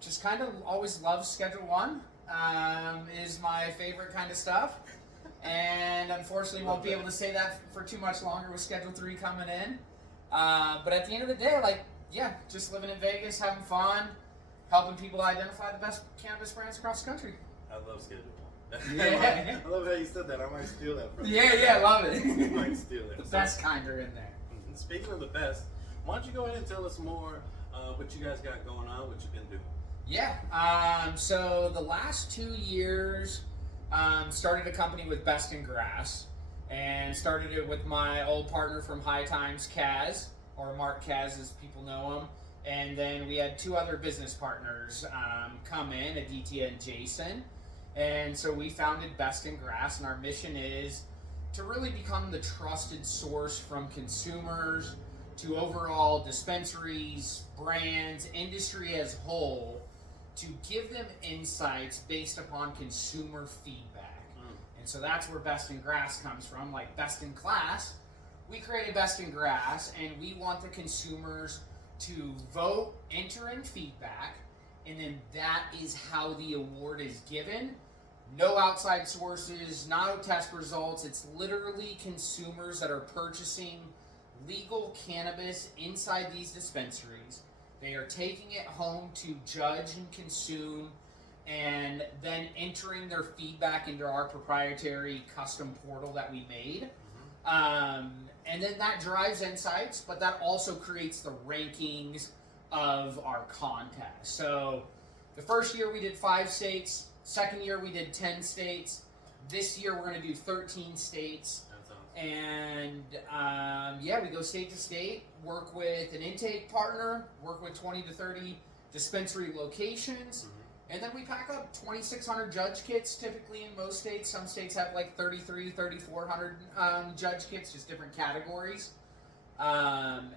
Just kind of always love Schedule 1. Is my favorite kind of stuff. And unfortunately won't be able to say that for too much longer with Schedule 3 coming in. But at the end of the day, like, yeah, just living in Vegas, having fun, helping people identify the best cannabis brands across the country. I love Schedule 1. Yeah. I love how you said that. I might steal that from you. Yeah, love it. I might steal it. The best kind are in there. Speaking of the best, why don't you go ahead and tell us more what you guys got going on, what you've been doing? Yeah, so the last 2 years, started a company with Best in Grass, and started it with my old partner from High Times, Kaz, or Mark Kaz as people know him. And then we had 2 other business partners come in, Aditya and Jason. And so we founded Best in Grass, and our mission is to really become the trusted source from consumers to overall dispensaries, brands, industry as a whole, to give them insights based upon consumer feedback. And so that's where Best in Grass comes from. Like Best in Class, we created Best in Grass, and we want the consumers to vote, enter in feedback, and then that is how the award is given. No outside sources, no test results. It's literally consumers that are purchasing legal cannabis inside these dispensaries. They are taking it home to judge and consume, and then entering their feedback into our proprietary custom portal that we made. And then that drives insights, but that also creates the rankings of our contest. So the first year we did 5 states. Second year we did 10 states. This year we're going to do 13 states. That's awesome. And yeah, we go state to state, work with an intake partner, work with 20 to 30 dispensary locations, and then we pack up 2,600 judge kits typically in most states. Some states have like 3,400 judge kits, just different categories. And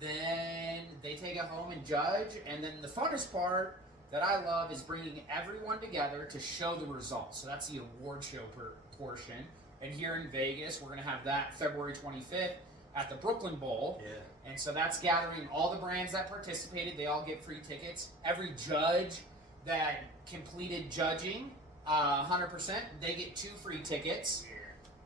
then they take it home and judge. And then the funnest part that I love is bringing everyone together to show the results. So that's the award show portion. And here in Vegas, we're going to have that February 25th at the Brooklyn Bowl. Yeah. And so that's gathering all the brands that participated. They all get free tickets. Every judge that completed judging, 100%, they get 2 free tickets.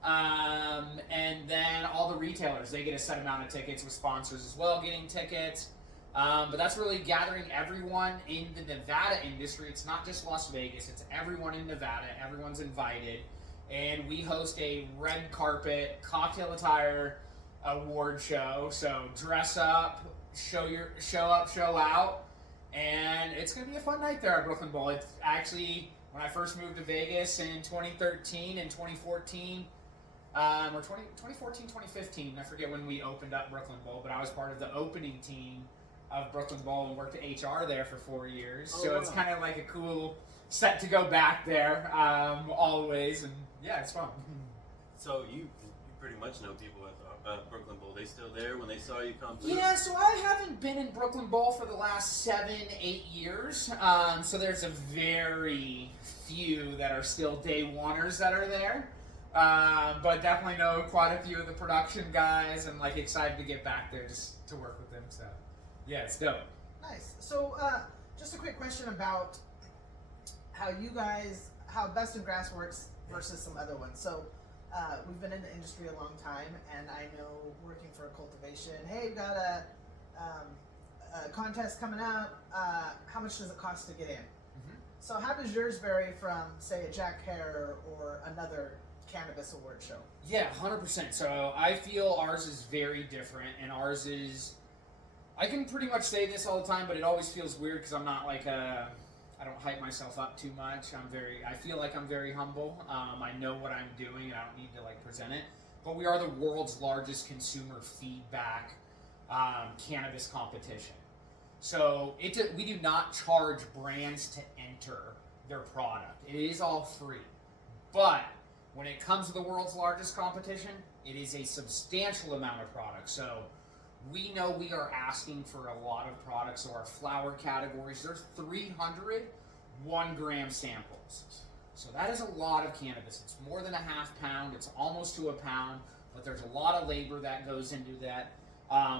And then all the retailers, they get a set amount of tickets, with sponsors as well getting tickets. But that's really gathering everyone in the Nevada industry. It's not just Las Vegas, it's everyone in Nevada. Everyone's invited. And we host a red carpet cocktail attire award show. So dress up, show up, show out. And it's going to be a fun night there at Brooklyn Bowl. It's actually, when I first moved to Vegas in 2013 and 2014, or 2014, 2015, I forget when we opened up Brooklyn Bowl, but I was part of the opening team of Brooklyn Bowl and worked at HR there for 4 years. Oh, so wow. it's kind of like a cool set to go back there always, and yeah, it's fun. So you pretty much know people at Brooklyn Bowl. They still there when they saw you come through? Yeah, so I haven't been in Brooklyn Bowl for the last 7-8 years. So there's a very few that are still day oneers that are there. But definitely know quite a few of the production guys, and like excited to get back there just to work with them. So yeah, it's dope. Nice. So just a quick question about how Best in Grass works versus some other ones. So we've been in the industry a long time, and I know working for a cultivation, hey, we've got a contest coming out. How much does it cost to get in? So how does yours vary from, say, a Jack Hare or another cannabis award show? Yeah, 100%. So I feel ours is very different, and ours is, I can pretty much say this all the time, but it always feels weird because I'm not like I don't hype myself up too much. I feel like I'm very humble. I know what I'm doing, and I don't need to like present it. But we are the world's largest consumer feedback cannabis competition. So we do not charge brands to enter their product. It is all free. But when it comes to the world's largest competition, it is a substantial amount of product. So we know we are asking for a lot of products. So our flower categories, there's 300 1-gram samples. So that is a lot of cannabis. It's more than a half pound. It's almost to a pound. But there's a lot of labor that goes into that.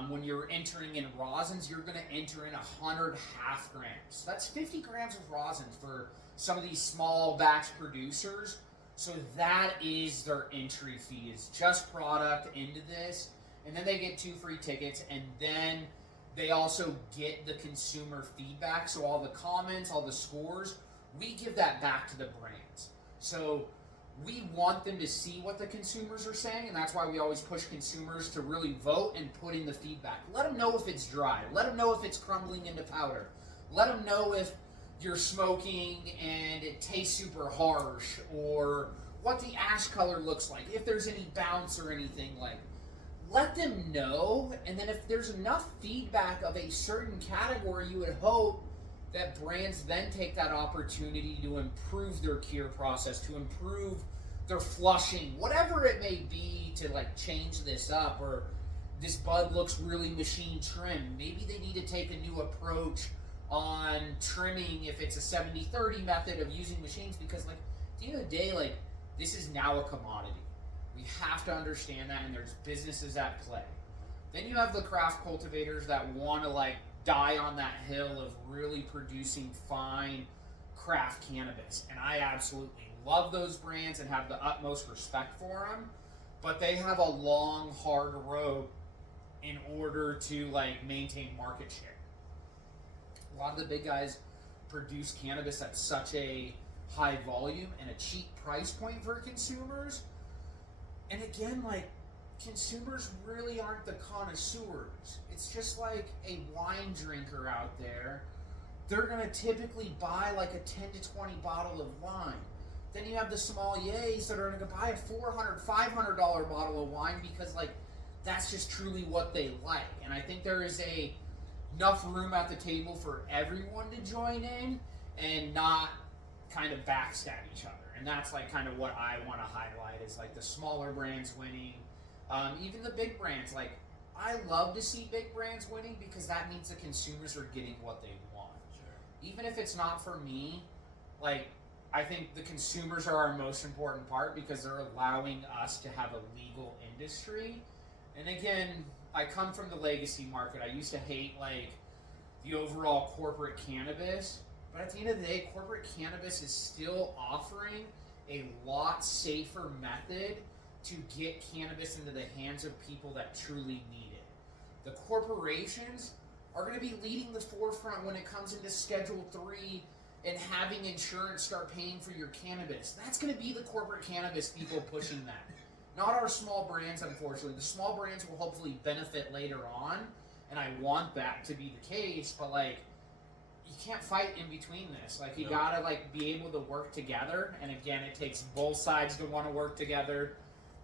When you're entering in rosins, you're going to enter in 100 half grams. That's 50 grams of rosin for some of these small batch producers. So that is their entry fee, is just product into this. And then they get 2 free tickets, and then they also get the consumer feedback. So all the comments, all the scores, we give that back to the brands. So we want them to see what the consumers are saying, and that's why we always push consumers to really vote and put in the feedback. Let them know if it's dry. Let them know if it's crumbling into powder. Let them know if you're smoking and it tastes super harsh, or what the ash color looks like, if there's any bounce or anything. Like, let them know, and then if there's enough feedback of a certain category, you would hope that brands then take that opportunity to improve their cure process, to improve their flushing, whatever it may be, to like change this up. Or this bud looks really machine trimmed. Maybe they need to take a new approach on trimming if it's a 70-30 method of using machines, because like at the end of the day, like this is now a commodity. We have to understand that, and there's businesses at play. Then you have the craft cultivators that want to like die on that hill of really producing fine craft cannabis, and I absolutely love those brands and have the utmost respect for them, but they have a long, hard road in order to like maintain market share. A lot of the big guys produce cannabis at such a high volume and a cheap price point for consumers, and again, like, consumers really aren't the connoisseurs. It's just like a wine drinker out there. They're going to typically buy like a 10 to 20 bottle of wine. Then you have the sommeliers that are going to buy a $400, $500 bottle of wine because like that's just truly what they like. And I think there is enough room at the table for everyone to join in and not kind of backstab each other. And that's like kind of what I want to highlight, is like the smaller brands winning. Even the big brands, like I love to see big brands winning because that means the consumers are getting what they want. Sure. Even if it's not for me, like I think the consumers are our most important part because they're allowing us to have a legal industry. And again, I come from the legacy market. I used to hate like the overall corporate cannabis, but at the end of the day, corporate cannabis is still offering a lot safer method to get cannabis into the hands of people that truly need it. The corporations are going to be leading the forefront when it comes into Schedule 3 and having insurance start paying for your cannabis. That's going to be the corporate cannabis people pushing that. Not our small brands, unfortunately. The small brands will hopefully benefit later on, and I want that to be the case, but like, you can't fight in between this. Like, you gotta like be able to work together, and again, it takes both sides to want to work together.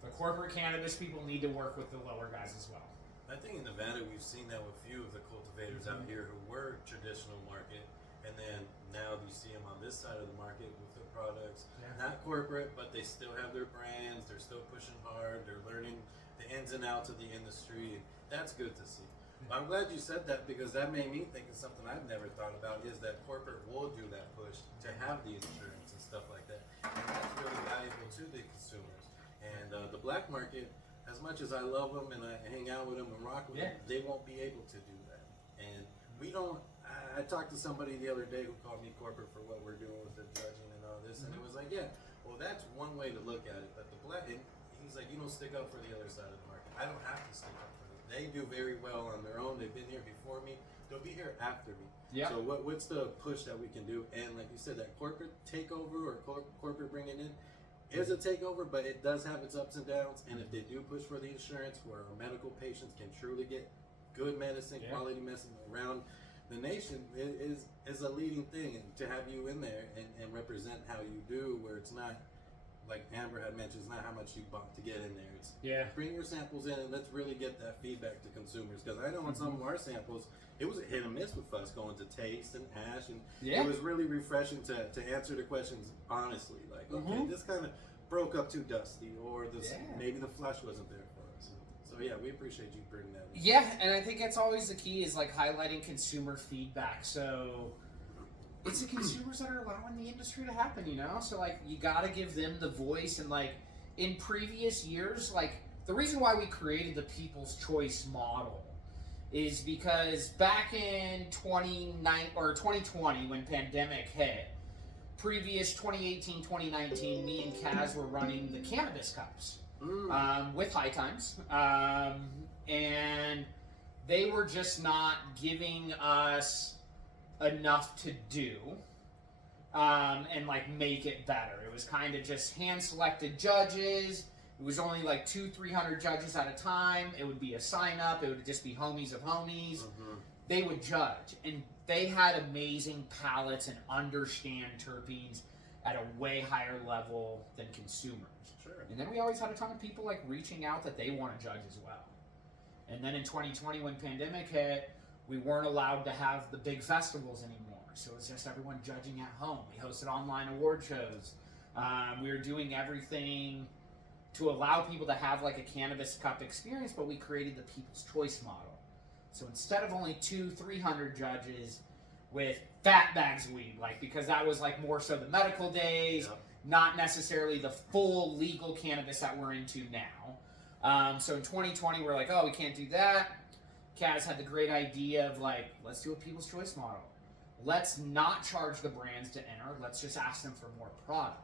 The corporate cannabis people need to work with the lower guys as well. I think in Nevada we've seen that with a few of the cultivators out here who were traditional market, and then now you see them on this side of the market with their products. Not corporate, but they still have their brands, they're still pushing hard, they're learning the ins and outs of the industry, and that's good to see. But I'm glad you said that, because that made me think of something I've never thought about, is that corporate will do that push to have the insurance and stuff like that. And that's really valuable to the consumers. And the black market, as much as I love them and I hang out with them and rock with them, they won't be able to do that. And we don't, I talked to somebody the other day who called me corporate for what we're doing with the judging and all this, and it was like, yeah, well, that's one way to look at it. But the black, and he's like, you don't stick up for the other side of the market. I don't have to stick up for them. They do very well on their own. They've been here before me. They'll be here after me. Yeah. So what's the push that we can do? And like you said, that corporate takeover or corporate bringing in is a takeover, but it does have its ups and downs. And if they do push for the insurance, where our medical patients can truly get good medicine, quality medicine around the nation, is a leading thing. And to have you in there and represent how you do, where it's not, like Amber had mentioned, it's not how much you bought to get in there. It's bring your samples in and let's really get that feedback to consumers. Because I know on some of our samples, it was a hit and miss with us going to taste and ash, and it was really refreshing to answer the questions honestly. Like, okay, this kind of broke up too dusty, or maybe the flush wasn't there for us. So yeah, we appreciate you bringing that in. Yeah, and I think that's always the key, is like highlighting consumer feedback. So it's the consumers that are allowing the industry to happen, you know? So like, you gotta give them the voice. And like, in previous years, like the reason why we created the People's Choice model is because back in 2020 when pandemic hit, previous 2018, 2019, me and Kaz were running the Cannabis Cups with High Times, and they were just not giving us enough to do and like make it better. It was kind of just hand selected judges. It was only like 200-300 judges at a time. It would be a sign up. It would just be homies of homies. They would judge, and they had amazing palates and understand terpenes at a way higher level than consumers. Sure. And then we always had a ton of people like reaching out that they want to judge as well. And then in 2020, when pandemic hit, we weren't allowed to have the big festivals anymore. So it was just everyone judging at home. We hosted online award shows. We were doing everything to allow people to have like a Cannabis Cup experience, but we created the People's Choice model. So instead of only 200-300 judges with fat bags of weed, like, because that was like more so the medical days, not necessarily the full legal cannabis that we're into now. So in 2020, we're like, oh, we can't do that. Kaz had the great idea of like, let's do a People's Choice model. Let's not charge the brands to enter. Let's just ask them for more product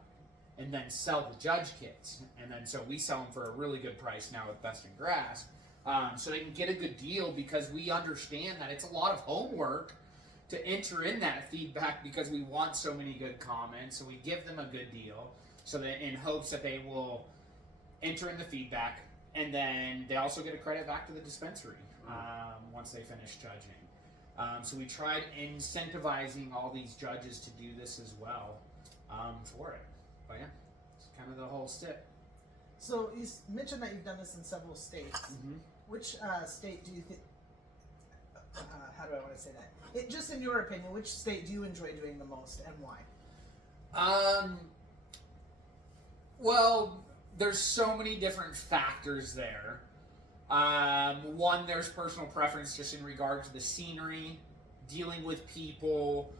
and then sell the judge kits. And then so we sell them for a really good price now with Best in Grass. So they can get a good deal, because we understand that it's a lot of homework to enter in that feedback, because we want so many good comments. So we give them a good deal, so that in hopes that they will enter in the feedback, and then they also get a credit back to the dispensary once they finish judging. So we tried incentivizing all these judges to do this as well for it. But yeah, it's kind of the whole stick. So you mentioned that you've done this in several states. Which state do you think? How do I want to say that? Just in your opinion, which state do you enjoy doing the most, and why? Well, there's so many different factors there. One, there's personal preference just in regard to the scenery, dealing with people,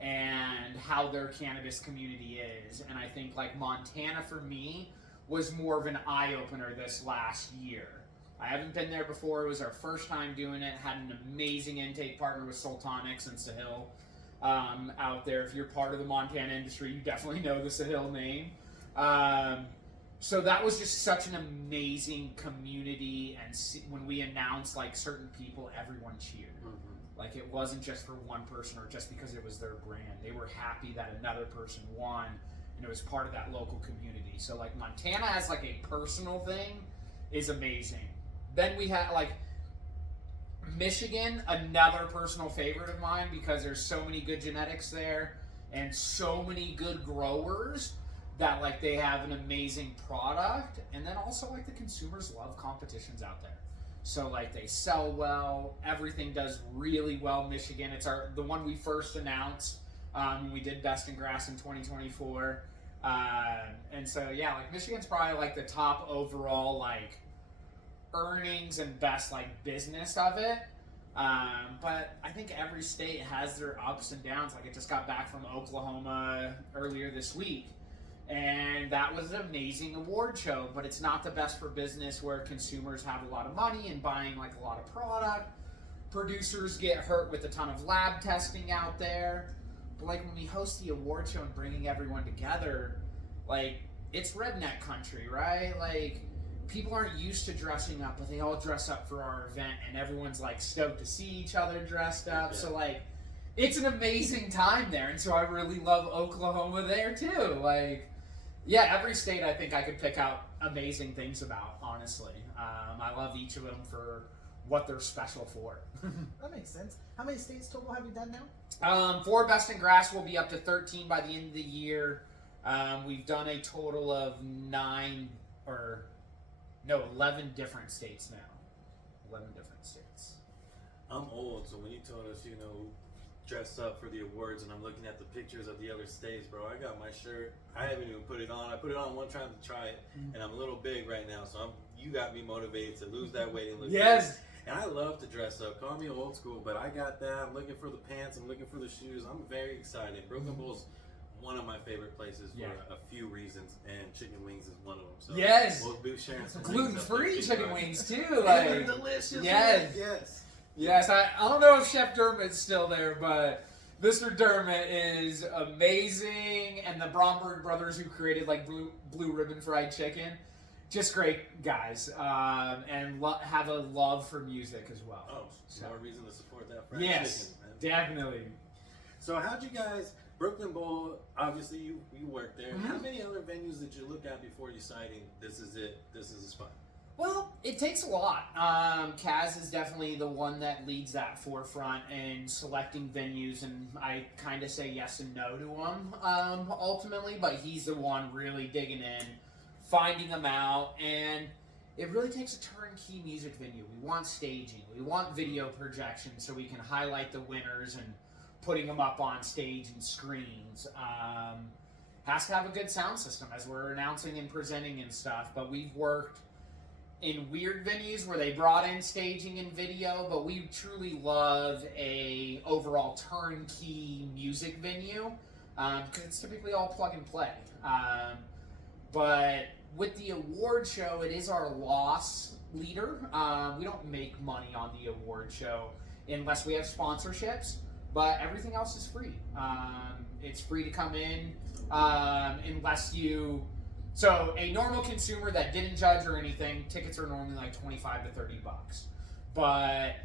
and how their cannabis community is. And I think like Montana for me was more of an eye-opener this last year. I haven't been there before. It was our first time doing it. Had an amazing intake partner with Sultanics and Sahil out there. If you're part of the Montana industry, you definitely know the Sahil name. So that was just such an amazing community, and when we announced like certain people, everyone cheered. Like it wasn't just for one person or just because it was their brand. They were happy that another person won, and it was part of that local community. So like Montana as like a personal thing is amazing. Then we had like Michigan, another personal favorite of mine, because there's so many good genetics there and so many good growers that like they have an amazing product. And then also like the consumers love competitions out there. So like they sell well, everything does really well. Michigan, it's the one we first announced when we did Best in Grass in 2024. And so yeah, like Michigan's probably like the top overall like earnings and best like business of it. But I think every state has their ups and downs. Like I just got back from Oklahoma earlier this week, and that was an amazing award show, but it's not the best for business, where consumers have a lot of money and buying like a lot of product. Producers get hurt with a ton of lab testing out there. But like when we host the award show and bringing everyone together, like it's redneck country, right? Like people aren't used to dressing up, but they all dress up for our event, and everyone's like stoked to see each other dressed up. So like it's an amazing time there, and so I really love Oklahoma there too. Like yeah, every state I think I could pick out amazing things about, honestly. I love each of them for what they're special for. That makes sense. How many states total have you done now? For Best in Grass, we'll be up to 13 by the end of the year. We've done a total of 11 different states now. 11 different states. I'm old, so when you told us, dress up for the awards, and I'm looking at the pictures of the other states, bro, I got my shirt. I haven't even put it on. I put it on one time to try it, and I'm a little big right now, so you got me motivated to lose that weight and look good. And I love to dress up. Call me old school, but I got that. I'm looking for the pants. I'm looking for the shoes. I'm very excited. Broken Bowl's one of my favorite places for a few reasons, and chicken wings is one of them. So we'll be sharing some gluten-free chicken wings too. Like delicious. Yes. Yes, I don't know if Chef Dermot's still there, but Mr. Dermot is amazing, and the Bromberg brothers who created like Blue Ribbon Fried Chicken, just great guys, and have a love for music as well. Oh, So- more reason to support that fried Yes, chicken, man. definitely. So how'd you guys, Brooklyn Bowl, obviously you worked there. Mhm. How many other venues did you look at before deciding this is it, this is the spot? Well, it takes a lot. Kaz is definitely the one that leads that forefront in selecting venues, and I kind of say yes and no to him ultimately, but he's the one really digging in, finding them out, and it really takes a turnkey music venue. We want staging, we want video projection so we can highlight the winners and putting them up on stage and screens. Has to have a good sound system as we're announcing and presenting and stuff, but we've worked in weird venues where they brought in staging and video, but we truly love a overall turnkey music venue because it's typically all plug and play. But with the award show, it is our loss leader. We don't make money on the award show unless we have sponsorships, but everything else is free. It's free to come in unless you. So a normal consumer that didn't judge or anything, tickets are normally like $25 to $30. But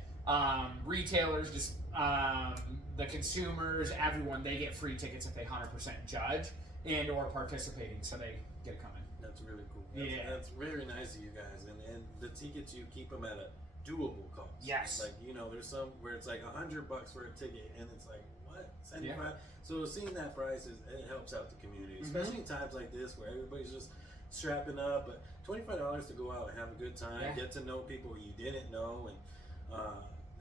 retailers, just the consumers, everyone, they get free tickets if they 100% judge and or participating, so they get to come in. That's really cool. Yeah. That's very nice of you guys. And the tickets, you keep them at a doable cost. Yes. Like, you know, there's some where it's like $100 for a ticket and it's like, what? 75? Yeah. So seeing that price it helps out the community, especially in times like this where everybody's just strapping up. But $25 to go out and have a good time, Yeah. get to know people you didn't know, and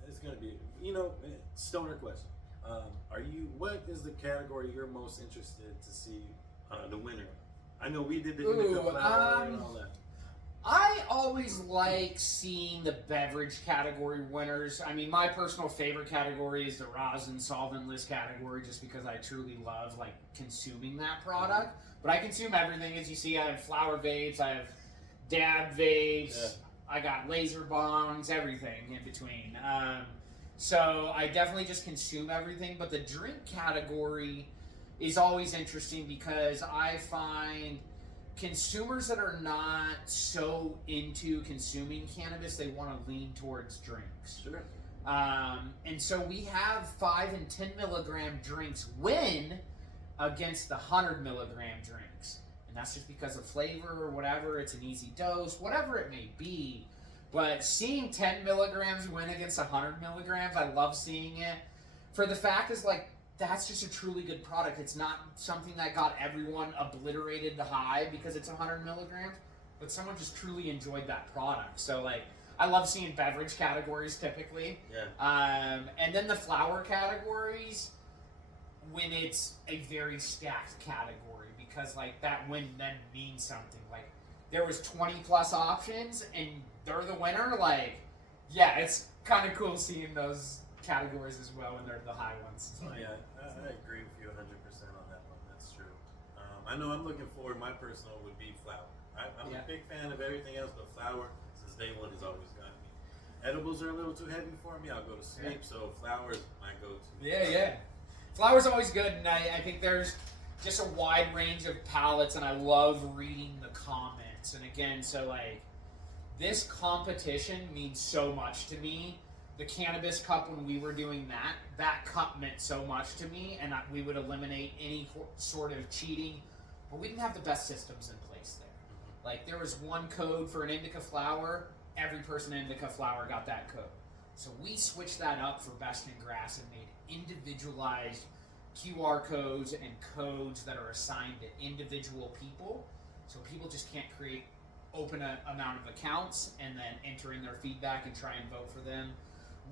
it's gonna be, you know, stoner question. What is the category you're most interested to see the winner? I know we did the Indica Flower and all that. I always like seeing the beverage category winners. I mean, my personal favorite category is the rosin solventless category, just because I truly love like consuming that product. But I consume everything, as you see. I have flower vapes, I have dab vapes, Yeah. I got laser bongs, everything in between. So I definitely just consume everything. But the drink category is always interesting because I find consumers that are not so into consuming cannabis, they want to lean towards drinks. Sure. And so we have 5 and 10 milligram drinks win against the 100 milligram drinks. And that's just because of flavor or whatever. It's an easy dose, whatever it may be. But seeing 10 milligrams win against 100 milligrams, I love seeing it. For the fact is, like, that's just a truly good product. It's not something that got everyone obliterated high because it's 100 milligrams, but someone just truly enjoyed that product. So, like, I love seeing beverage categories typically. Yeah. And then the flower categories, when it's a very stacked category, because, like, that win then means something. Like, there was 20 plus options and they're the winner. Like, yeah, it's kind of cool seeing those categories as well when they're the high ones. Oh, yeah, I agree with you 100% on that one. That's true. I know I'm looking forward. My personal would be flower. I'm Yeah. a big fan of everything else, but flower, since day one, has always gotten me. Edibles are a little too heavy for me. I'll go to sleep, so flower is my go-to. Yeah. Flower's always good, and I think there's just a wide range of palettes, and I love reading the comments. And again, so, like, this competition means so much to me. The Cannabis Cup, when we were doing that cup meant so much to me, and we would eliminate any sort of cheating, but we didn't have the best systems in place there. Like, there was one code for an indica flower, every person in indica flower got that code. So we switched that up for Best in Grass and made individualized QR codes and codes that are assigned to individual people, so people just can't create open amount of accounts and then enter in their feedback and try and vote for them.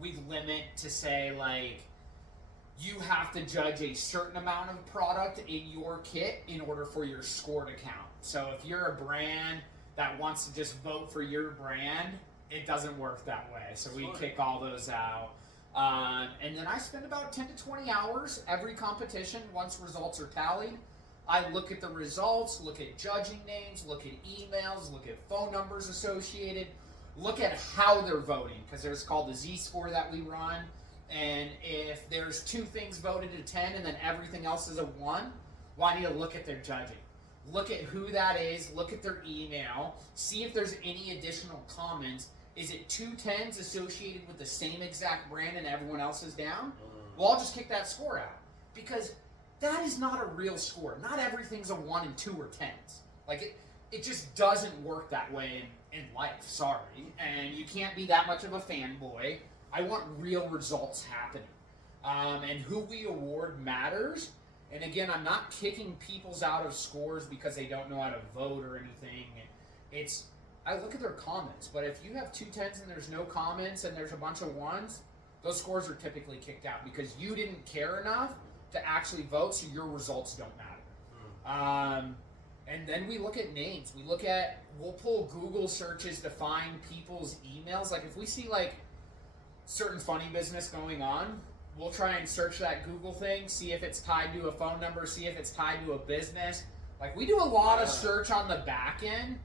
We limit to say, like, you have to judge a certain amount of product in your kit in order for your score to count. So if you're a brand that wants to just vote for your brand, it doesn't work that way. So we kick all those out. And then I spend about 10 to 20 hours every competition once results are tallied. I look at the results, look at judging names, look at emails, look at phone numbers associated, look at how they're voting, because there's called the Z-score that we run. And if there's 2 things voted a 10 and then everything else is a 1, well, I need to look at their judging. Look at who that is, look at their email, see if there's any additional comments. Is it 2 10s associated with the same exact brand and everyone else is down? Well, I'll just kick that score out. Because that is not a real score. Not everything's a 1 and 2 or 10s. Like, it just doesn't work that way in life, sorry. And you can't be that much of a fanboy. I want real results happening. And who we award matters. And again, I'm not kicking people's out of scores because they don't know how to vote or anything. I look at their comments, but if you have 2 10s and there's no comments and there's a bunch of 1s, those scores are typically kicked out because you didn't care enough to actually vote, so your results don't matter. And then we look at names. We'll pull Google searches to find people's emails. Like if we see like certain funny business going on, we'll try and search that Google thing, see if it's tied to a phone number, see if it's tied to a business. Like we do a lot of search on the back end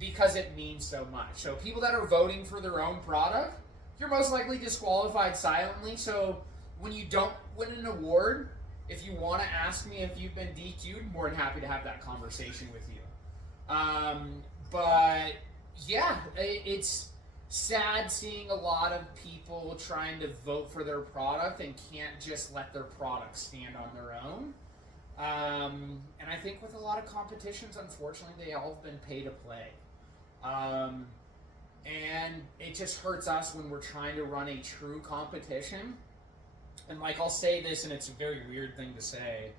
because it means so much. So people that are voting for their own product, you're most likely disqualified silently. So when you don't win an award, if you want to ask me if you've been DQ'd, more than happy to have that conversation with you. But yeah, it's sad seeing a lot of people trying to vote for their product and can't just let their product stand on their own. And I think with a lot of competitions, unfortunately, they all have been pay to play. And it just hurts us when we're trying to run a true competition. And like, I'll say this, and it's a very weird thing to say,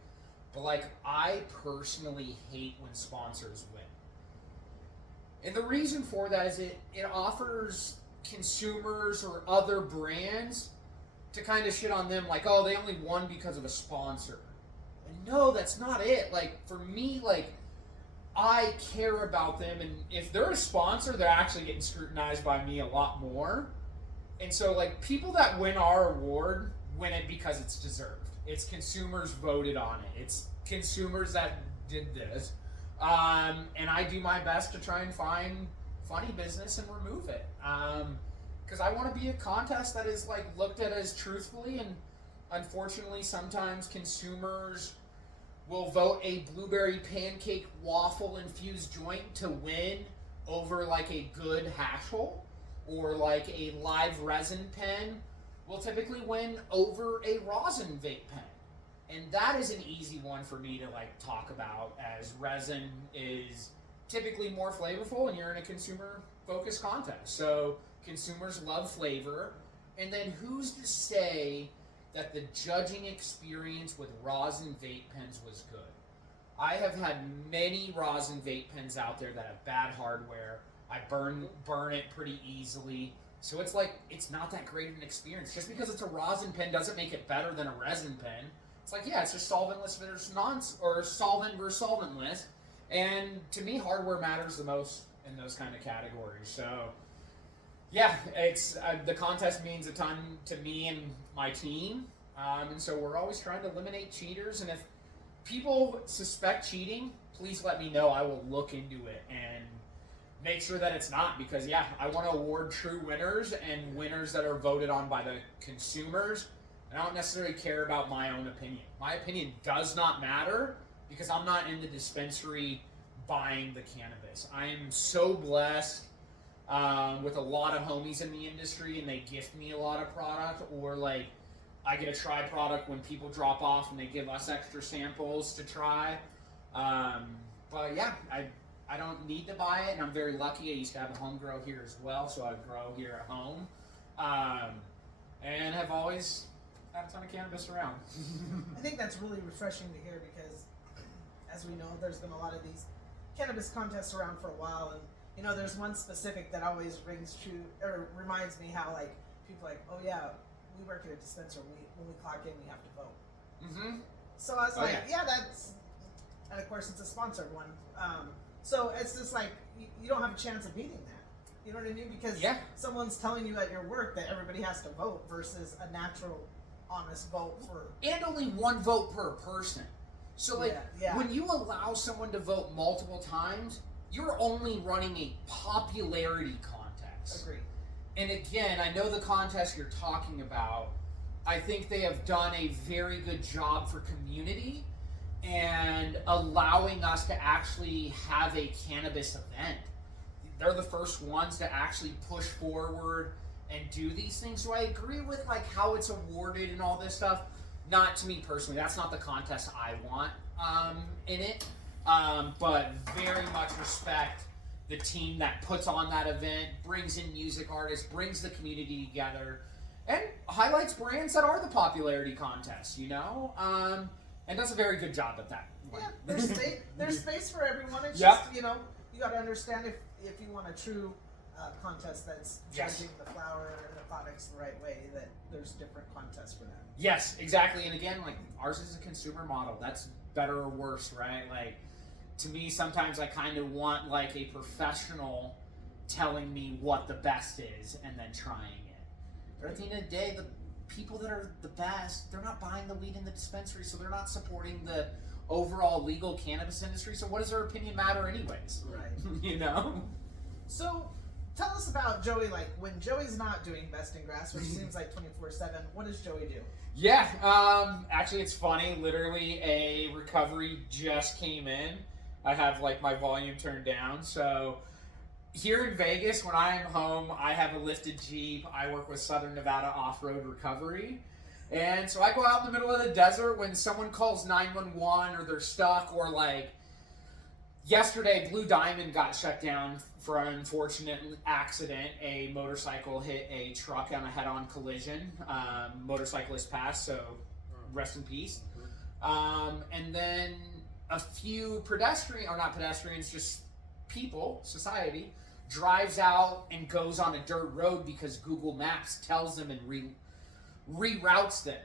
but like, I personally hate when sponsors win. And the reason for that is it offers consumers or other brands to kind of shit on them, like, oh, they only won because of a sponsor. And no, that's not it. Like, for me, like, I care about them, and if they're a sponsor, they're actually getting scrutinized by me a lot more. And so, like, people that win our award win it because it's deserved. It's consumers voted on it. It's consumers that did this. And I do my best to try and find funny business and remove it. Because I want to be a contest that is like looked at as truthfully, and unfortunately sometimes consumers will vote a blueberry pancake waffle infused joint to win over like a good hash hole, or like a live resin pen will typically win over a rosin vape pen. And that is an easy one for me to like talk about, as resin is typically more flavorful and you're in a consumer focused contest. So consumers love flavor. And then who's to say that the judging experience with rosin vape pens was good? I have had many rosin vape pens out there that have bad hardware. I burn it pretty easily. So it's like, it's not that great of an experience. Just because it's a rosin pen doesn't make it better than a resin pen. It's like, yeah, it's just solventless versus solvent versus solventless. And to me, hardware matters the most in those kind of categories. So yeah, it's the contest means a ton to me and my team. And so we're always trying to eliminate cheaters. And if people suspect cheating, please let me know. I will look into it and make sure that it's not, because yeah, I want to award true winners and winners that are voted on by the consumers. And I don't necessarily care about my own opinion. My opinion does not matter because I'm not in the dispensary buying the cannabis. I am so blessed with a lot of homies in the industry, and they gift me a lot of product, or like I get to try product when people drop off and they give us extra samples to try. But yeah, I don't need to buy it, and I'm very lucky. I used to have a home grow here as well, so I grow here at home. And have always had a ton of cannabis around. I think that's really refreshing to hear, because as we know, there's been a lot of these cannabis contests around for a while, and you know, there's one specific that always rings true, or reminds me how like people are like, oh yeah, we work at a dispensary. When we clock in, we have to vote. Mm-hmm. So I was like, yeah, that's, and of course it's a sponsored one. So it's just like you don't have a chance of beating that. You know what I mean? Because someone's telling you at your work that everybody has to vote versus a natural, honest vote for. And only one vote per person. So like when you allow someone to vote multiple times, you're only running a popularity contest. Yes. Agreed. And again, I know the contest you're talking about. I think they have done a very good job for community and allowing us to actually have a cannabis event. They're the first ones to actually push forward and do these things. So I agree with like how it's awarded and all this stuff. Not to me personally. That's not the contest I want in it. But very much respect the team that puts on that event, brings in music artists, brings the community together, and highlights brands that are the popularity contest, you know? And does a very good job at that. Yeah, there's space for everyone. It's Yep. just, you know, you got to understand if you want a true contest that's Yes. judging the flower and the products the right way, that there's different contests for that. Yes, exactly. And again, like ours is a consumer model. That's better or worse, right? Like to me, sometimes I kind of want like a professional telling me what the best is and then trying it. But at the end of the day, the people that are the best, they're not buying the weed in the dispensary, so they're not supporting the overall legal cannabis industry. So what does their opinion matter anyways? Right. You know? So tell us about Joey. Like when Joey's not doing Best in Grass, which seems like 24/7, what does Joey do? Yeah, actually it's funny. Literally a recovery just came in. I have like my volume turned down. So here in Vegas, when I am home, I have a lifted Jeep. I work with Southern Nevada Off-Road Recovery. And so I go out in the middle of the desert when someone calls 911 or they're stuck, or like yesterday, Blue Diamond got shut down for an unfortunate accident. A motorcycle hit a truck on a head-on collision. Motorcyclist passed, so rest in peace. And then a few just people, society, drives out and goes on a dirt road because Google Maps tells them and reroutes them.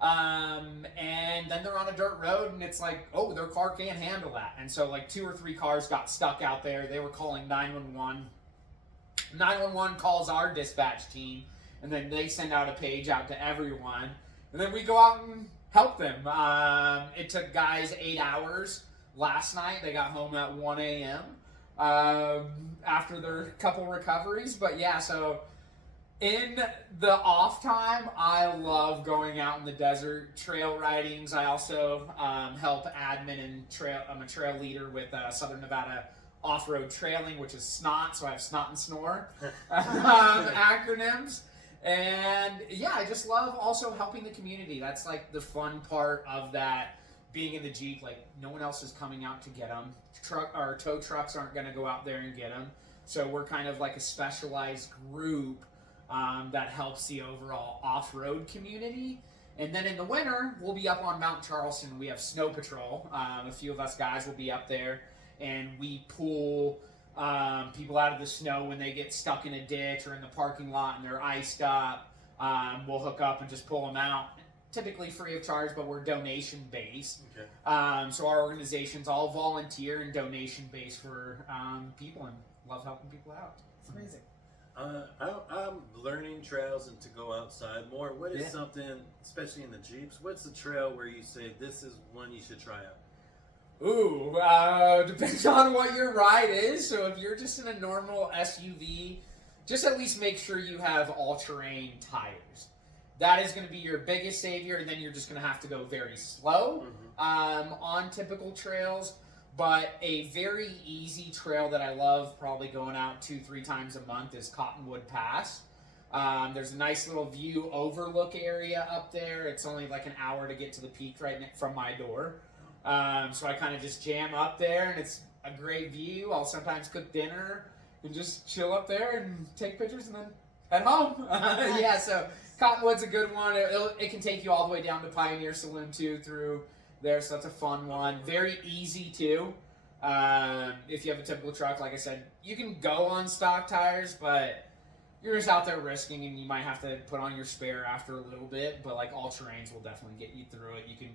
And then they're on a dirt road and it's like, oh, their car can't handle that. And so like 2 or 3 cars got stuck out there. They were calling 911. 911 calls our dispatch team and then they send out a page out to everyone. And then we go out and help them. It took guys 8 hours last night. They got home at 1 a.m. After their couple recoveries. But yeah, so in the off time, I love going out in the desert, trail ridings. I also help admin and trail. I'm a trail leader with Southern Nevada Off-Road Trailing, which is SNOT, so I have SNOT and SNOR acronyms. And yeah, I just love also helping the community. That's like the fun part of that, being in the Jeep. Like no one else is coming out to get them. Tow trucks aren't going to go out there and get them. So we're kind of like a specialized group that helps the overall off-road community. And then in the winter, we'll be up on Mount Charleston. We have snow patrol. A few of us guys will be up there, and we pull people out of the snow when they get stuck in a ditch or in the parking lot and they're iced up. We'll hook up and just pull them out, typically free of charge, but we're donation based. Okay. So our organization's all volunteer and donation based for people, and love helping people out. It's amazing. I'm learning trails and to go outside more. What is something, especially in the Jeeps, what's the trail where you say this is one you should try out? Ooh, depends on what your ride is. So if you're just in a normal SUV, just at least make sure you have all-terrain tires. That is going to be your biggest savior, and then you're just going to have to go very slow on typical trails. But a very easy trail that I love, probably going out 2-3 times a month, is Cottonwood Pass. There's a nice little view overlook area up there. It's only like an hour to get to the peak from my door. So I kind of just jam up there, and it's a great view. I'll sometimes cook dinner and just chill up there and take pictures and then head home. Yeah, so Cottonwood's a good one. It can take you all the way down to Pioneer Saloon too through there, so that's a fun one. Very easy too. If you have a typical truck, like I said, you can go on stock tires, but you're just out there risking, and you might have to put on your spare after a little bit. But like all terrains will definitely get you through it. You can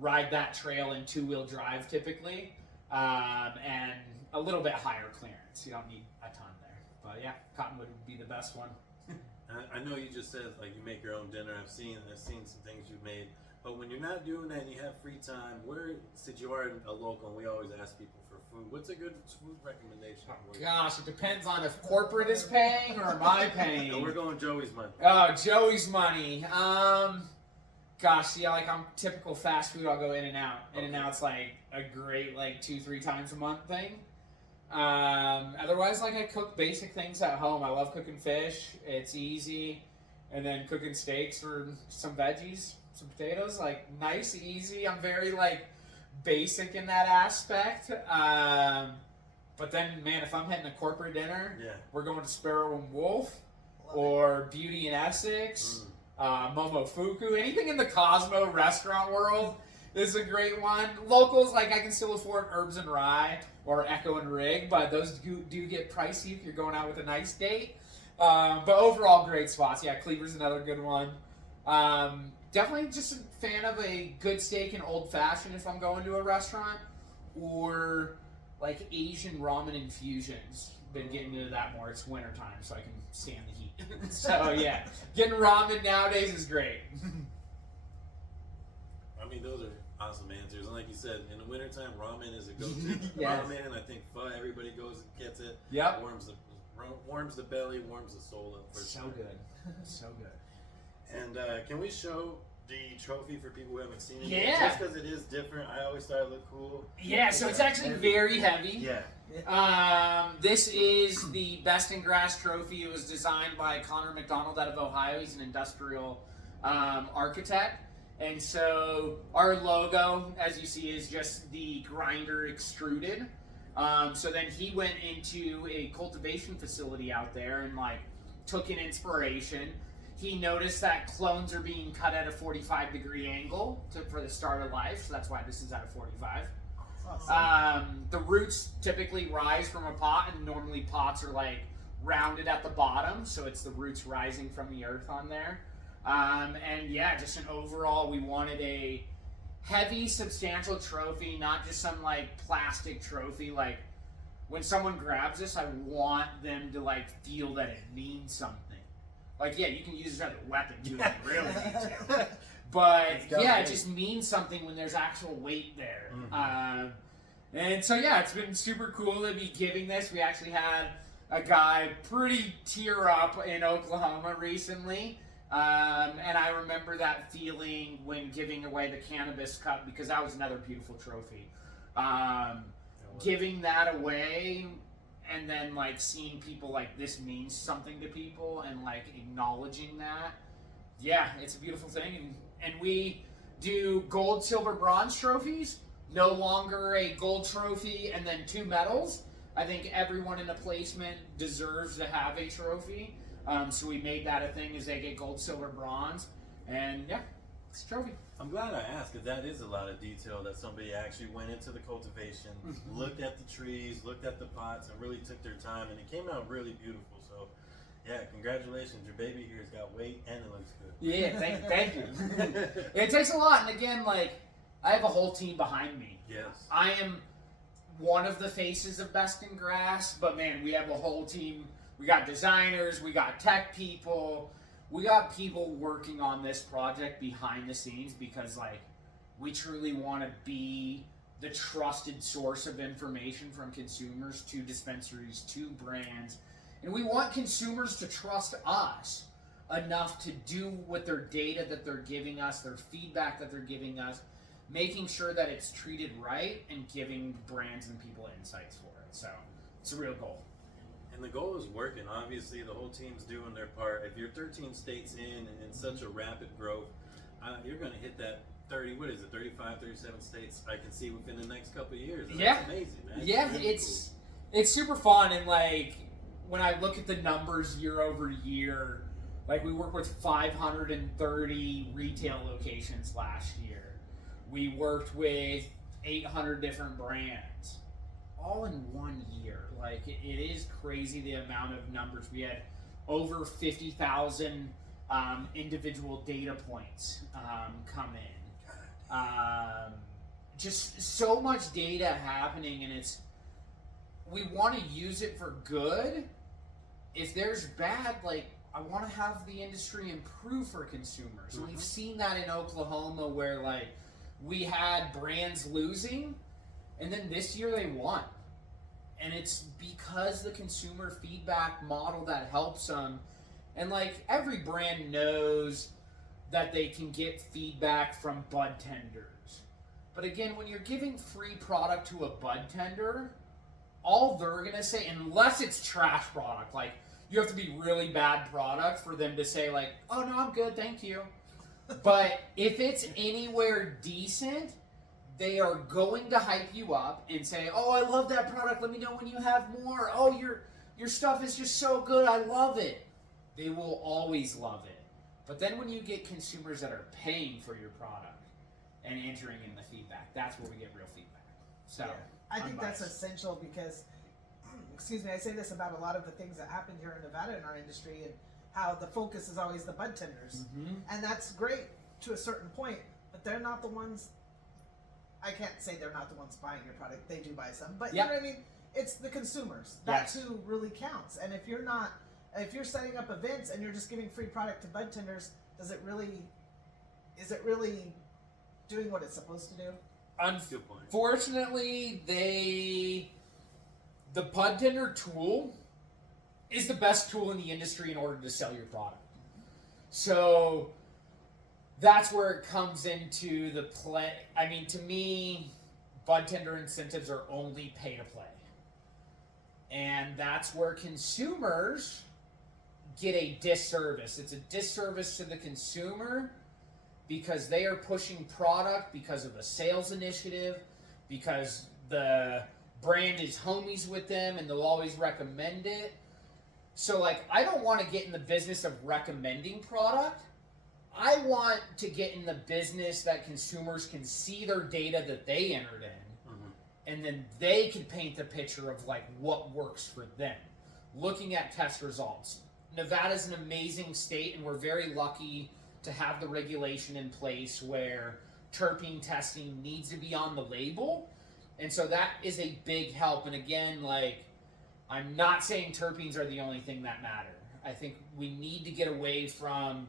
ride that trail in 2-wheel drive typically, and a little bit higher clearance. You don't need a ton there. But yeah, Cottonwood would be the best one. I know you just said like you make your own dinner. I've seen some things you've made. But when you're not doing that and you have free time, since you are a local and we always ask people for food, what's a good food recommendation for you? Gosh, it depends on if corporate is paying or am I paying. No, we're going Joey's money. Oh, Joey's money. Gosh, yeah, like I'm typical fast food. I'll go In-N-Out. In-N-Out's like a great 2-3 times a month thing. Otherwise, like I cook basic things at home. I love cooking fish. It's easy, and then cooking steaks or some veggies, some potatoes. Like nice, easy. I'm very basic in that aspect. But then, man, if I'm hitting a corporate dinner, we're going to Sparrow and Wolf or Beauty and Essex. Momofuku, anything in the Cosmo restaurant world is a great one. Locals, I can still afford Herbs and Rye or Echo and Rig, but those do get pricey if you're going out with a nice date. But overall, great spots. Yeah, Cleaver's another good one. Definitely just a fan of a good steak and old fashioned if I'm going to a restaurant, or Asian ramen infusions. Been getting into that more. It's winter time, so I can stand the heat. So yeah, getting ramen nowadays is great. I mean, those are awesome answers. And like you said, in the wintertime, ramen is a go-to. Yes. Ramen, and I think pho, everybody goes and gets it. Yep. Warms the belly, warms the soul up. So good. So good. And can we show the trophy for people who haven't seen it? Yeah. Just because it is different, I always thought it looked cool. Yeah, so it's actually very heavy. Yeah. This is the Best in Grass trophy. It was designed by Connor McDonald out of Ohio. He's an industrial architect. And so our logo, as you see, is just the grinder extruded. So then he went into a cultivation facility out there and took an inspiration. He noticed that clones are being cut at a 45-degree angle for the start of life, so that's why this is at a 45. Awesome. The roots typically rise from a pot, and normally pots are rounded at the bottom, so it's the roots rising from the earth on there. And yeah, just an overall, we wanted a heavy, substantial trophy, not just some plastic trophy. When someone grabs this, I want them to feel that it means something. Yeah, you can use it as a weapon too, really need to. But yeah, it just means something when there's actual weight there. Mm-hmm. And so yeah, it's been super cool to be giving this. We actually had a guy pretty tear up in Oklahoma recently. And I remember that feeling when giving away the Cannabis Cup, because that was another beautiful trophy. Giving that away and then seeing people this means something to people and acknowledging that. Yeah, it's a beautiful thing. And we do gold, silver, bronze trophies. No longer a gold trophy and then 2 medals. I think everyone in the placement deserves to have a trophy. So we made that a thing, is they get gold, silver, bronze. And yeah, it's a trophy. I'm glad I asked, because that is a lot of detail that somebody actually went into the cultivation, looked at the trees, looked at the pots, and really took their time, and it came out really beautiful. So yeah, congratulations. Your baby here's got weight and it looks good. Yeah, thank you. It takes a lot, and again, I have a whole team behind me. Yes. I am one of the faces of Best in Grass, but man, we have a whole team. We got designers, we got tech people, we got people working on this project behind the scenes, because we truly want to be the trusted source of information from consumers to dispensaries to brands. And we want consumers to trust us enough to do with their data that they're giving us, their feedback that they're giving us, making sure that it's treated right and giving brands and people insights for it. So it's a real goal. And the goal is working. Obviously, the whole team's doing their part. If you're 13 states in and in such a rapid growth, you're going to hit that 35, 37 states I can see within the next couple of years. And that's amazing, man. Yeah, really it's super fun. And when I look at the numbers year over year, we work with 530 retail locations last year. We worked with 800 different brands, all in 1 year. It is crazy the amount of numbers. We had over 50,000 individual data points come in. Just so much data happening, and we want to use it for good. If there's bad, I want to have the industry improve for consumers. And Mhm. we've seen that in Oklahoma where like we had brands losing and then this year they won. And it's because the consumer feedback model that helps them. And like every brand knows that they can get feedback from bud tenders. But again, when you're giving free product to a bud tender, all they're gonna say, unless it's trash product, like you have to be really bad product for them to say like, oh no, I'm good, thank you. But if it's anywhere decent, they are going to hype you up and say, oh, I love that product, let me know when you have more. Oh, your stuff is just so good, I love it. They will always love it. But then when you get consumers that are paying for your product and entering in the feedback, that's where we get real feedback. So Yeah. I think that's unbiased. essential because, excuse me, I say this about a lot of the things that happen here in Nevada in our industry and how the focus is always the bud tenders. Mhm. And that's great to a certain point, but they're not the ones, I can't say they're not the ones buying your product, they do buy some, but Yep. you know what I mean? It's the consumers. That's Yes. who really counts. And if you're setting up events and you're just giving free product to bud tenders, is it really doing what it's supposed to do? Good point. Unfortunately, the bud tender tool is the best tool in the industry in order to sell your product. So that's where it comes into the play. I mean, to me, bud tender incentives are only pay to play. And that's where consumers get a disservice. It's a disservice to the consumer because they are pushing product because of a sales initiative, because the brand is homies with them and they'll always recommend it. So like, I don't want to get in the business of recommending product. I want to get in the business that consumers can see their data that they entered in, Mhm. and then they can paint the picture of like what works for them. Looking at test results. Nevada's an amazing state, and we're very lucky to have the regulation in place where terpene testing needs to be on the label. And so that is a big help. And again, like, I'm not saying terpenes are the only thing that matter. I think we need to get away from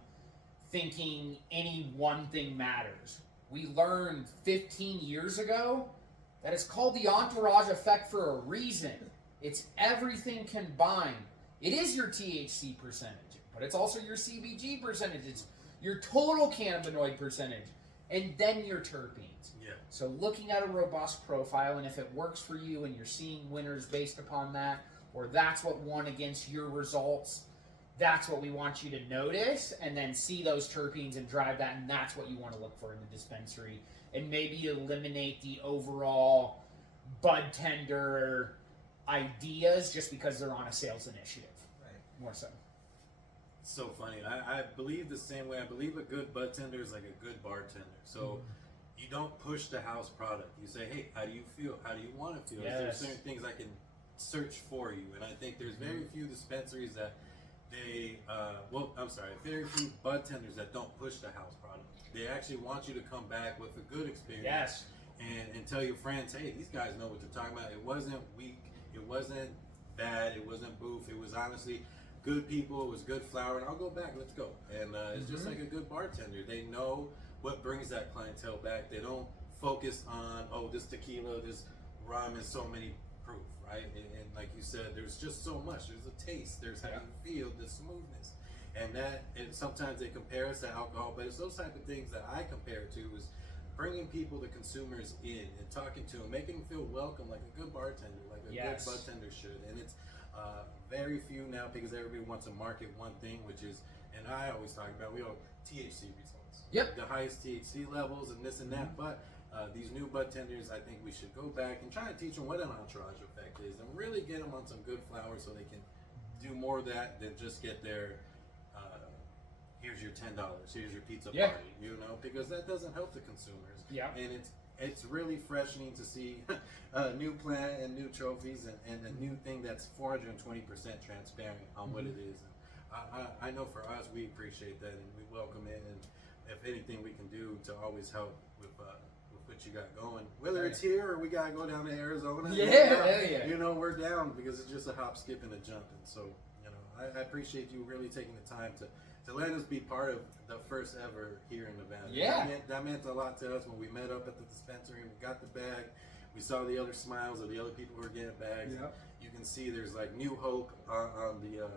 thinking any one thing matters. We learned 15 years ago that it's called the entourage effect for a reason. It's everything combined. It is your THC percentage, but it's also your CBG percentage. It's your total cannabinoid percentage, and then your terpenes. Yeah. So looking at a robust profile, and if it works for you and you're seeing winners based upon that, or that's what won against your results, that's what we want you to notice, and then see those terpenes and drive that, and that's what you want to look for in the dispensary. And maybe eliminate the overall bud tender ideas just because they're on a sales initiative. Right. More so. So funny. I believe the same way. I believe a good bud tender is like a good bartender. So you don't push the house product. You say, hey, how do you feel? How do you want to feel? Is there Yes. certain things I can search for you? And I think there's very few dispensaries that very few bud tenders that don't push the house product. They actually want you to come back with a good experience. Yes. And tell your friends, hey, these guys know what they're talking about. It wasn't weak. It wasn't bad. It wasn't boof. It was honestly good people. It was good flower. And I'll go back. Let's go. And it's just like a good bartender. They know what brings that clientele back. They don't focus on, oh, this tequila, this rum is so many proof, right? And like you said, there's just so much. There's a taste. There's how you feel, the smoothness. And sometimes they compare us to alcohol, but it's those type of things that I compare it to is bringing people, the consumers in and talking to them, making them feel welcome like a good bartender, like a Yes. good bartender should. And it's very few now because everybody wants to market one thing, which is, and I always talk about, we all THC results. Yep. The highest THC levels and this and that, but these new bud tenders, I think we should go back and try to teach them what an entourage effect is and really get them on some good flowers so they can do more of that than just get their here's your $10, here's your pizza Yeah. party, you know, because that doesn't help the consumers. Yeah. And it's really freshening to see a new plant and new trophies and a new thing that's 420% transparent on what it is. And I know for us, we appreciate that and we welcome it. And if anything we can do to always help with what you got going, whether it's here or we gotta go down to Arizona, Yeah, hell yeah. you know, we're down because it's just a hop, skip, and a jump. And so, you know, I appreciate you really taking the time to let us be part of the first ever here in Nevada. Yeah. That meant a lot to us when we met up at the dispensary. We got the bag. We saw the other smiles of the other people who were getting bags. Yep. You can see there's like new hope on the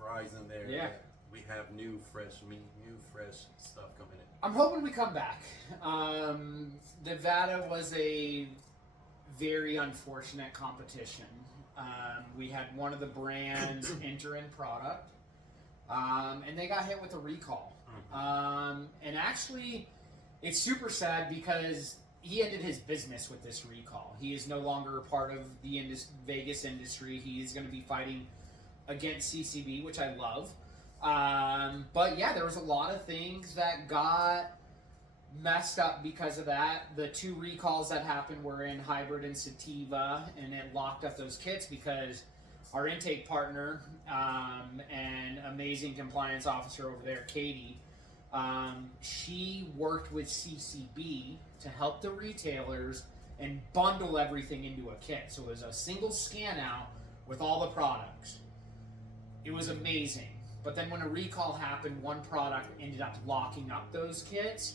horizon there. Yeah. We have new fresh meat, new fresh stuff coming in. I'm hoping we come back. Nevada was a very unfortunate competition. We had one of the brands enter in product, and they got hit with a recall. And actually, it's super sad because he ended his business with this recall. He is no longer a part of the Vegas industry. He is going to be fighting against CCB, which I love. But yeah, there was a lot of things that got messed up because of that. The 2 recalls that happened were in hybrid and sativa, and it locked up those kits because our intake partner and amazing compliance officer over there, Katie, she worked with CCB to help the retailers and bundle everything into a kit. So it was a single scan out with all the products. It was amazing. But then when a recall happened, one product ended up locking up those kits.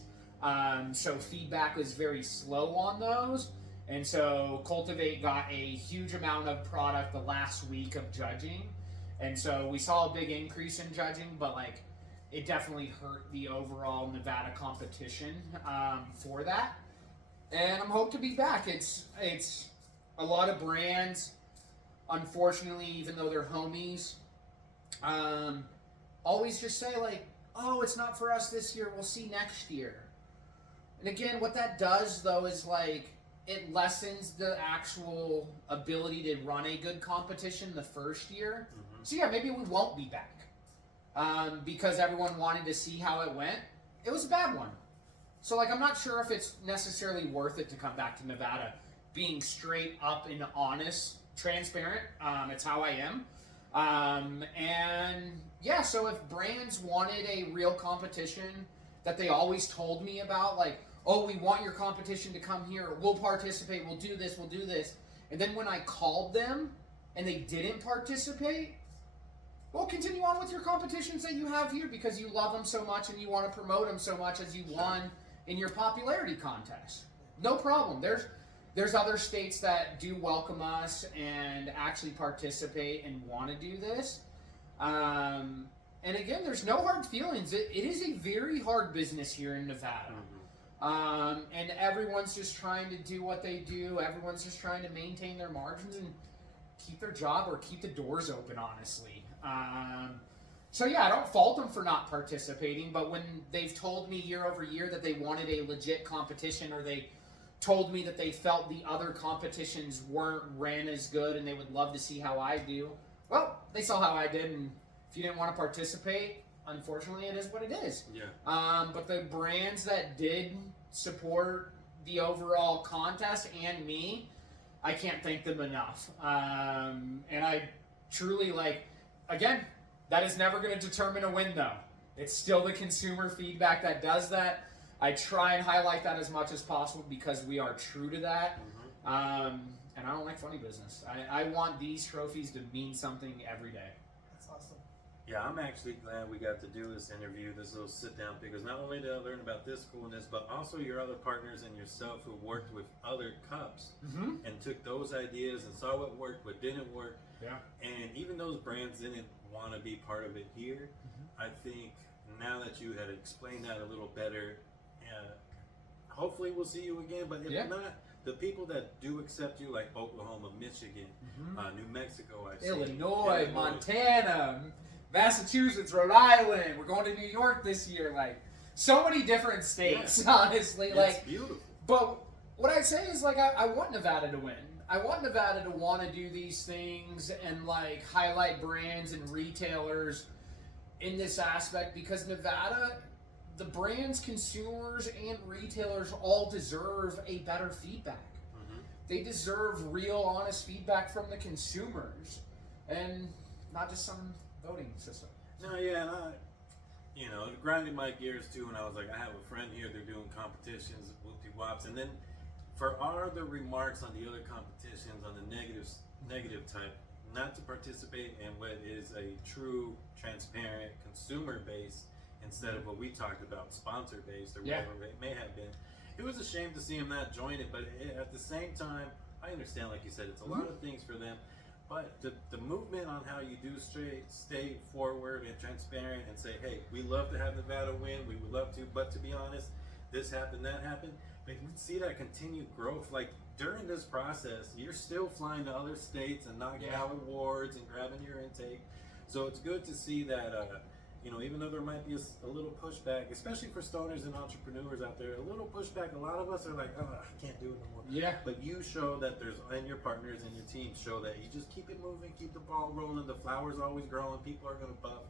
So feedback was very slow on those. And so Cultivate got a huge amount of product the last week of judging. And so we saw a big increase in judging, but like it definitely hurt the overall Nevada competition for that. And I'm hoping to be back. It's a lot of brands, unfortunately, even though they're homies, always just say like, oh, it's not for us this year, we'll see next year. And again, what that does though is like, it lessens the actual ability to run a good competition the first year. So yeah, maybe we won't be back. Because everyone wanted to see how it went. It was a bad one. So like, I'm not sure if it's necessarily worth it to come back to Nevada being straight up and honest, transparent. It's how I am. And yeah, so if brands wanted a real competition that they always told me about, like, oh, we want your competition to come here, we'll participate, we'll do this. And then when I called them and they didn't participate, well, continue on with your competitions that you have here because you love them so much and you want to promote them so much as you won in your popularity contest. No problem. There's other states that do welcome us and actually participate and want to do this. And again, there's no hard feelings. It is a very hard business here in Nevada. And everyone's just trying to do what they do. Everyone's just trying to maintain their margins and keep their job or keep the doors open, honestly. So yeah, I don't fault them for not participating, but when they've told me year over year that they wanted a legit competition, or they told me that they felt the other competitions weren't ran as good and they would love to see how I do, well, they saw how I did, and if you didn't want to participate, unfortunately, it is what it is. Yeah. But the brands that did support the overall contest and me, I can't thank them enough. And I truly, like, again, that is never going to determine a win, though. It's still the consumer feedback that does that. I try and highlight that as much as possible because we are true to that. And I don't like funny business. I want these trophies to mean something every day. That's awesome. Yeah, I'm actually glad we got to do this interview, this little sit down, because not only did I learn about this coolness, but also your other partners and yourself who worked with other cups and took those ideas and saw what worked, what didn't work. Yeah. And even those brands didn't want to be part of it here. I think now that you had explained that a little better, hopefully we'll see you again. But if not, the people that do accept you, like Oklahoma, Michigan, New Mexico, Illinois, Montana, Massachusetts, Rhode Island. We're going to New York this year. Like, so many different states, honestly. It's like, beautiful. But what I'd say is, like, I want Nevada to win. I want Nevada to want to do these things and, like, highlight brands and retailers in this aspect, because Nevada, the brands, consumers, and retailers all deserve a better feedback. They deserve real, honest feedback from the consumers, and not just some voting system. No, yeah, and it grinded my gears too, and I was like, I have a friend here, they're doing competitions, whoopty-wops, and then for all the remarks on the other competitions, on the negative not to participate in what is a true, transparent, consumer based instead of what we talked about, sponsor based or Yeah. whatever it may have been. It was a shame to see him not join it, but at the same time, I understand, like you said, it's a lot of things for them. But the movement on how you do stay forward and transparent and say, hey, we love to have Nevada win, we would love to, but to be honest, this happened, that happened. But we see that continued growth. Like during this process, you're still flying to other states and knocking out awards and grabbing your intake. So it's good to see that, even though there might be a little pushback, especially for stoners and entrepreneurs out there, a little pushback. A lot of us are like, oh, I can't do it no more. Yeah. But you show that and your partners and your team show that you just keep it moving, keep the ball rolling. The flower's always growing. People are going to buff.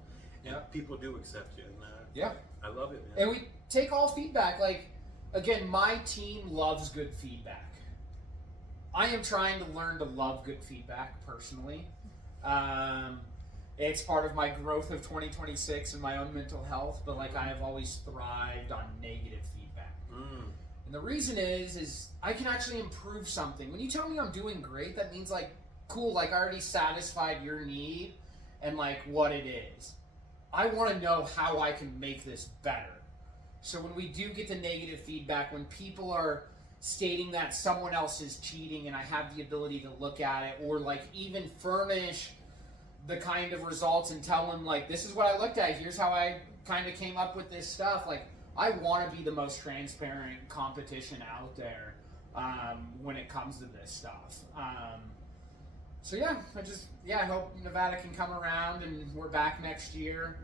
And people do accept you. And, I love it, man. And we take all feedback. Like, again, my team loves good feedback. I am trying to learn to love good feedback personally. It's part of my growth of 2026 and my own mental health, but like I have always thrived on negative feedback. And the reason is I can actually improve something. When you tell me I'm doing great, that means like, cool, like I already satisfied your need and like what it is. I want to know how I can make this better. So when we do get the negative feedback, when people are stating that someone else is cheating and I have the ability to look at it, or like even furnish the kind of results and tell them like, this is what I looked at, here's how I kind of came up with this stuff. Like I want to be the most transparent competition out there when it comes to this stuff. So I hope Nevada can come around and we're back next year.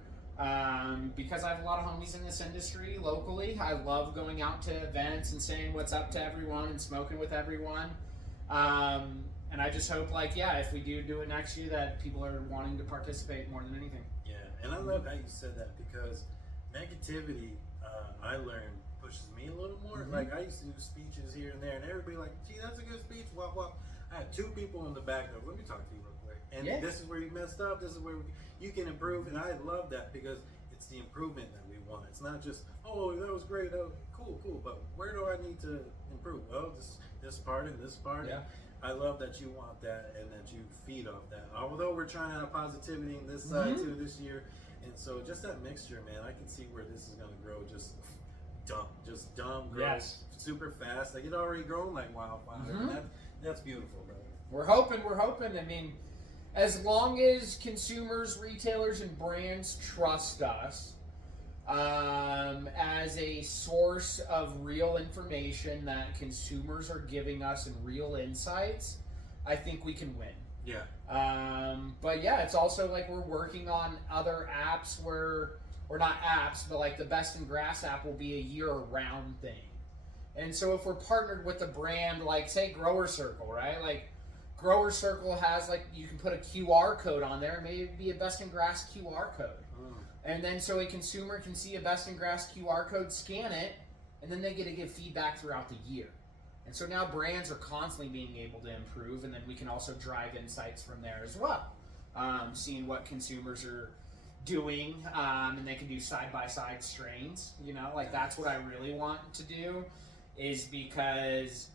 Because I have a lot of homies in this industry locally. I love going out to events and saying what's up to everyone and smoking with everyone. And I just hope, if we do it next year, that people are wanting to participate more than anything. Yeah, and I love how you said that because negativity, I learned, pushes me a little more. Like, I used to do speeches here and there, and everybody like, gee, that's a good speech, well. I had two people in the back of, let me talk to you real quick. And this is where you messed up, this is where you can improve, and I love that because it's the improvement that we want. It's not just, oh, that was great, oh, cool, but where do I need to improve? Well, this part and this part. Yeah. I love that you want that and that you feed off that. Although we're trying to have positivity in this side too this year. And so just that mixture, man, I can see where this is going to grow just dumb, grow super fast. Like it already grown like wildfire. And that's beautiful, brother. We're hoping. I mean, as long as consumers, retailers, and brands trust us as a source of real information that consumers are giving us and real insights, I think we can win. Yeah. But yeah, it's also like we're working on other apps or not apps, but like the Best in Grass app will be a year-round thing. And so if we're partnered with a brand like, say, Grower Circle, right? Like, Grower Circle has, like, you can put a QR code on there, maybe it'd be a Best in Grass QR code. And then so a consumer can see a Best in Grass QR code, scan it, and then they get to give feedback throughout the year. And so now brands are constantly being able to improve, and then we can also drive insights from there as well. Seeing what consumers are doing, and they can do side-by-side strains. That's what I really want to do, is because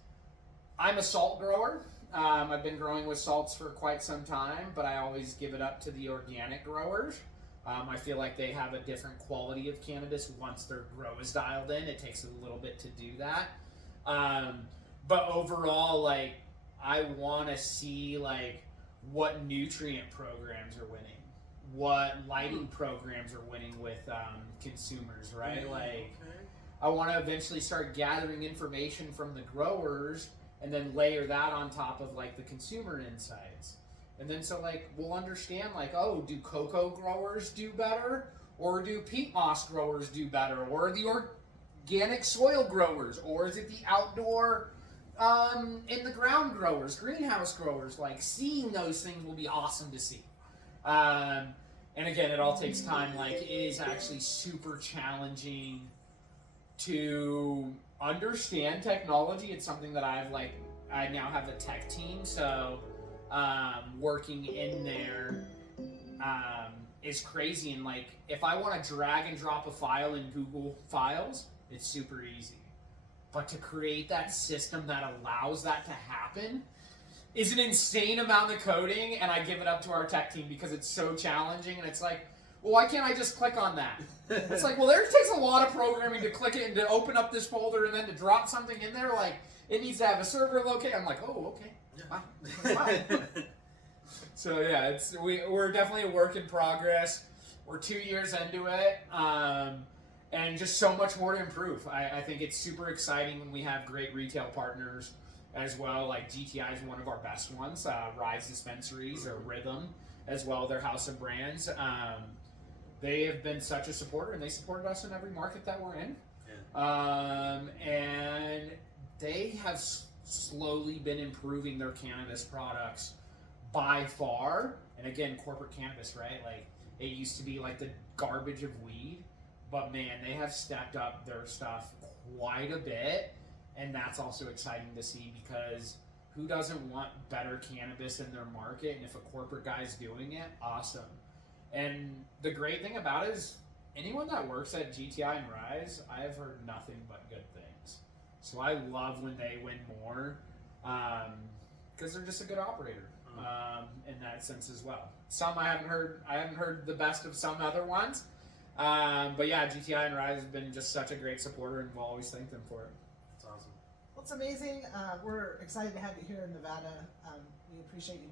I'm a salt grower. I've been growing with salts for quite some time, but I always give it up to the organic growers. I feel like they have a different quality of cannabis once their grow is dialed in. It takes a little bit to do that. But overall, I want to see, what nutrient programs are winning, what lighting programs are winning with consumers, right? I want to eventually start gathering information from the growers and then layer that on top of, the consumer insights. And then so we'll understand do cocoa growers do better, or do peat moss growers do better, or the organic soil growers, or is it the outdoor in the ground growers, greenhouse growers? Seeing those things will be awesome to see. And again, it all takes time. It is actually super challenging to understand technology. It's something that I now have a tech team, so working in there is crazy. And if I want to drag and drop a file in Google Files, it's super easy. But to create that system that allows that to happen is an insane amount of coding, and I give it up to our tech team because it's so challenging, and it's like, well, why can't I just click on that? It's like, well, there takes a lot of programming to click it and to open up this folder and then to drop something in there. Like, it needs to have a server located. I'm like, oh, okay. Wow. Wow. So yeah, we're definitely a work in progress. We're 2 years into it, and just so much more to improve. I think it's super exciting when we have great retail partners as well. Like GTI is one of our best ones. Rise Dispensaries or Rhythm as well. Their house of brands. They have been such a supporter, and they supported us in every market that we're in. Yeah. And they have slowly been improving their cannabis products by far. And again, corporate cannabis, right? Like, it used to be like the garbage of weed, but man, they have stepped up their stuff quite a bit. And that's also exciting to see, because who doesn't want better cannabis in their market? And if a corporate guy's doing it, awesome. And the great thing about it is, anyone that works at GTI and Rise, I have heard nothing but good things. So I love when they win more, because they're just a good operator in that sense as well. Some I haven't heard the best of some other ones, but yeah, GTI and Rise have been just such a great supporter, and we'll always thank them for it. It's awesome. Well, it's amazing. We're excited to have you here in Nevada. We appreciate you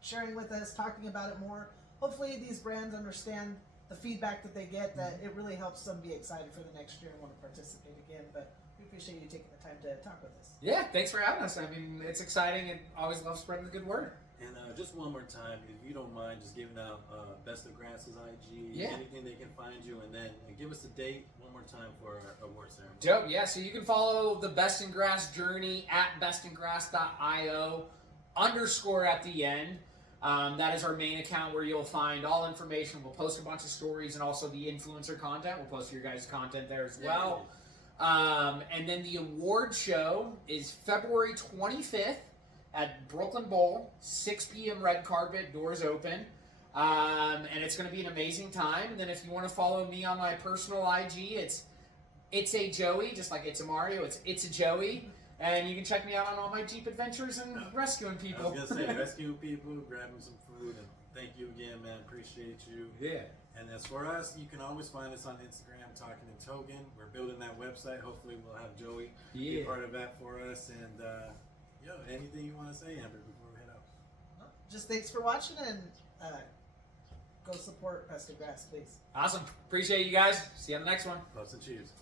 sharing with us, talking about it more. Hopefully these brands understand the feedback that they get, that it really helps them be excited for the next year and want to participate again. But we appreciate you taking the time to talk with us. Yeah, thanks for having us. I mean, it's exciting, and always love spreading the good word. And just one more time, if you don't mind, just giving out Best of Grass's IG, anything they can find you, and then give us a date one more time for our award ceremony. Dope, yeah. So you can follow the Best in Grass journey at bestingrass.io _ at the end. That is our main account where you'll find all information. We'll post a bunch of stories and also the influencer content. We'll post your guys' content there as well. And then the award show is February 25th at Brooklyn Bowl, 6 p.m. red carpet, doors open. And it's going to be an amazing time. And then if you want to follow me on my personal IG, it's a Joey, just like it's a Mario. It's a Joey. And you can check me out on all my Jeep adventures and rescuing people. I was going to say, rescuing people, grabbing some food, and thank you again, man. Appreciate you. Yeah. And as for us, you can always find us on Instagram, Talking and Token. We're building that website. Hopefully we'll have Joey be part of that for us. And, anything you want to say, Amber, before we head out? Just thanks for watching, and go support Best of Grass, please. Awesome. Appreciate you guys. See you on the next one. Lots of cheers.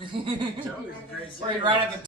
Joey's a great guy. Right at the